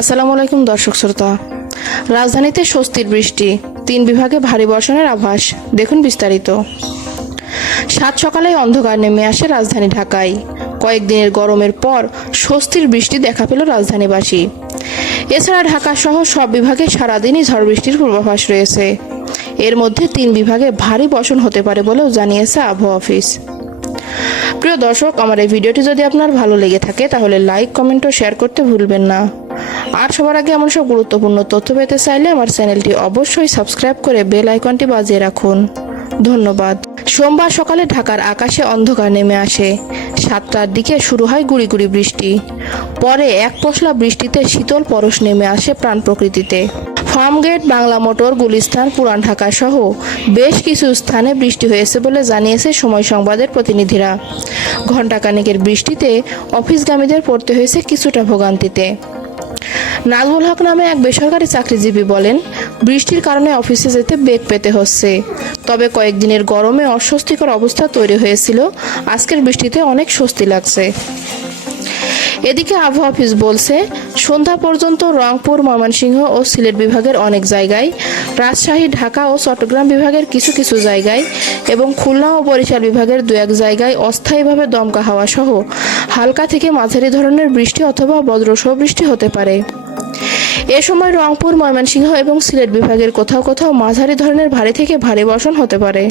আসসালামু আলাইকুম দর্শক শ্রোতা। রাজধানীতে স্বস্তির বৃষ্টি, 3 বিভাগে ভারী বর্ষণের আভাস। দেখুন বিস্তারিত। সাত সকালে অন্ধকার নেমে আসে রাজধানী ঢাকায়। কয়েকদিনের গরমের পর স্বস্তির বৃষ্টি দেখা পেল রাজধানীবাসী। এছাড়া ঢাকা সহ সব বিভাগে সারাদিনই ঝড় বৃষ্টির পূর্বাভাস রয়েছে। এর মধ্যে 3 বিভাগে ভারী বর্ষণ হতে পারে বলেও জানিয়েছে আবহাওয়া অফিস। প্রিয় দর্শক, আমার এই ভিডিওটি যদি আপনার ভালো লেগে থাকে তাহলে লাইক, কমেন্ট ও শেয়ার করতে ভুলবেন না। আর সবার আগে এমন সব গুরুত্বপূর্ণ তথ্য পেতে চাইলে আমার চ্যানেলটি অবশ্যই সাবস্ক্রাইব করে বেল আইকনটি বাজিয়ে রাখুন। ধন্যবাদ। সোমবার সকালে ঢাকার আকাশে অন্ধকার নেমে আসে। 7টার দিকে শুরু হয় গুড়ি গুড়ি বৃষ্টি। পরে এক পশলা বৃষ্টিতে শীতল পরশ নেমে আসে প্রাণ প্রকৃতিতে। ফার্মগেট, বাংলা মোটর, গুলিস্তান, পুরান ঢাকা সহ বেশ কিছু স্থানে বৃষ্টি হয়েছে বলে জানিয়েছে সময় সংবাদের প্রতিনিধিরা। ঘণ্টাখানেকের বৃষ্টিতে অফিসগামীদের পড়তে হয়েছে কিছুটা ভোগান্তিতে। নাজমুল হক নামে এক বেসরকারি চাকরিজীবী বলেন, বৃষ্টির কারণে অফিসে যেতে বেগ পেতে হচ্ছে। তবে কয়েকদিনের গরমে অস্বস্তিকর অবস্থা তৈরি হয়েছিল। আজকের বৃষ্টিতে অনেক স্বস্তি লাগছে। এদিকে আবহাওয়া অফিস বলছে, সন্ধ্যা পর্যন্ত রংপুর, ময়মনসিংহ ও সিলেট বিভাগের অনেক জায়গায়, রাজশাহী, ঢাকা ও চট্টগ্রাম বিভাগের কিছু কিছু জায়গায় এবং খুলনা ও বরিশাল বিভাগের 2-1 জায়গায় অস্থায়ীভাবে দমকা হাওয়া সহ হালকা থেকে মাঝারি ধরনের বৃষ্টি অথবা বজ্রসহ বৃষ্টি হতে পারে। এ সময় রংপুর, ময়মনসিংহ এবং সিলেট বিভাগের কোথাও কোথাও মাঝারি ধরনের ভারী থেকে ভারী বর্ষণ হতে পারে।